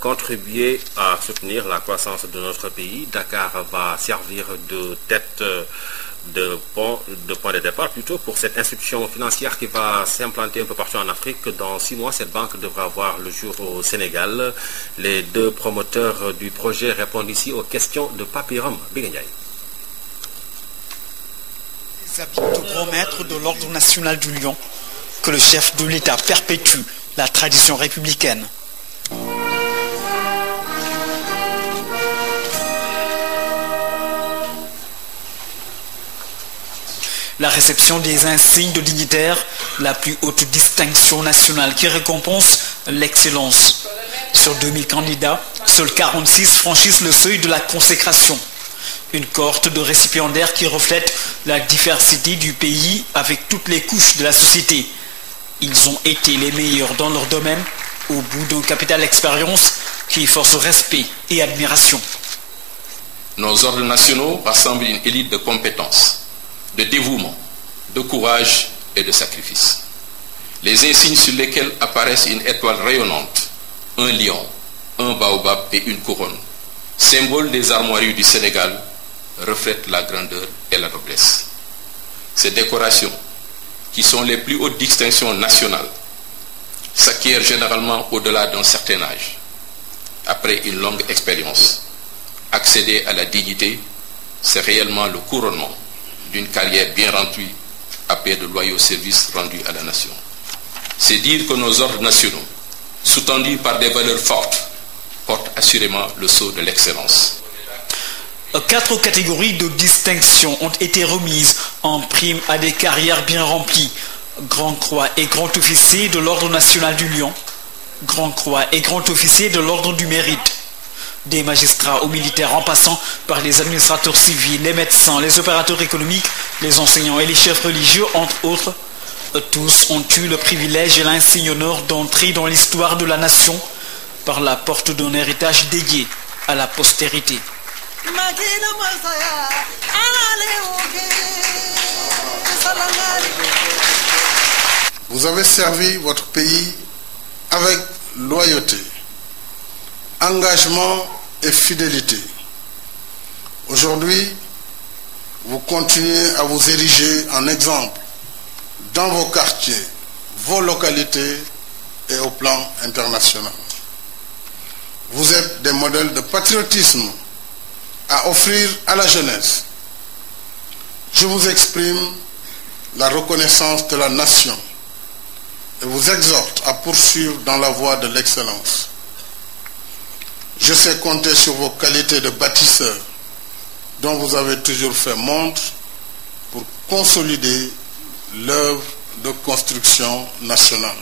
contribuer à soutenir la croissance de notre pays. Dakar va servir de tête de point de départ plutôt pour cette institution financière qui va s'implanter un peu partout en Afrique. Dans 6 mois, cette banque devra voir le jour au Sénégal. Les 2 promoteurs du projet répondent ici aux questions de Papiram Biganyay. Les habits de grand maître de l'Ordre national du Lion, que le chef de l'État perpétue la tradition républicaine. La réception des insignes de dignitaires, la plus haute distinction nationale qui récompense l'excellence. Sur 2000 candidats, seuls 46 franchissent le seuil de la consécration. Une cohorte de récipiendaires qui reflète la diversité du pays avec toutes les couches de la société. Ils ont été les meilleurs dans leur domaine, au bout d'un capital expérience qui force respect et admiration. Nos ordres nationaux rassemblent une élite de compétences, de dévouement, de courage et de sacrifice. Les insignes sur lesquels apparaissent une étoile rayonnante, un lion, un baobab et une couronne, symbole des armoiries du Sénégal, reflètent la grandeur et la noblesse. Ces décorations, qui sont les plus hautes distinctions nationales, s'acquièrent généralement au-delà d'un certain âge. Après une longue expérience, accéder à la dignité, c'est réellement le couronnement d'une carrière bien remplie à paix de loyaux services rendus à la nation. C'est dire que nos ordres nationaux, sous-tendus par des valeurs fortes, portent assurément le sceau de l'excellence. 4 catégories de distinction ont été remises en prime à des carrières bien remplies. Grand Croix et Grand Officier de l'Ordre national du Lion, Grand Croix et Grand Officier de l'Ordre du Mérite. Des magistrats aux militaires en passant par les administrateurs civils, les médecins, les opérateurs économiques, les enseignants et les chefs religieux, entre autres. Tous ont eu le privilège et l'insigne honneur d'entrer dans l'histoire de la nation par la porte d'un héritage dédié à la postérité. Vous avez servi votre pays avec loyauté, engagement et fidélité. Aujourd'hui, vous continuez à vous ériger en exemple dans vos quartiers, vos localités et au plan international. Vous êtes des modèles de patriotisme à offrir à la jeunesse. Je vous exprime la reconnaissance de la nation et vous exhorte à poursuivre dans la voie de l'excellence. Je sais compter sur vos qualités de bâtisseur dont vous avez toujours fait montre pour consolider l'œuvre de construction nationale.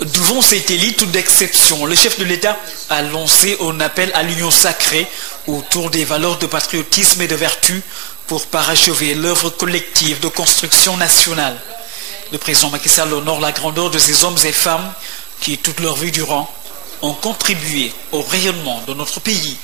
Devant cette élite d'exception, le chef de l'État a lancé un appel à l'union sacrée autour des valeurs de patriotisme et de vertu pour parachever l'œuvre collective de construction nationale. Le président Macky Sall honore la grandeur de ces hommes et femmes qui, toute leur vie durant, ont contribué au rayonnement de notre pays.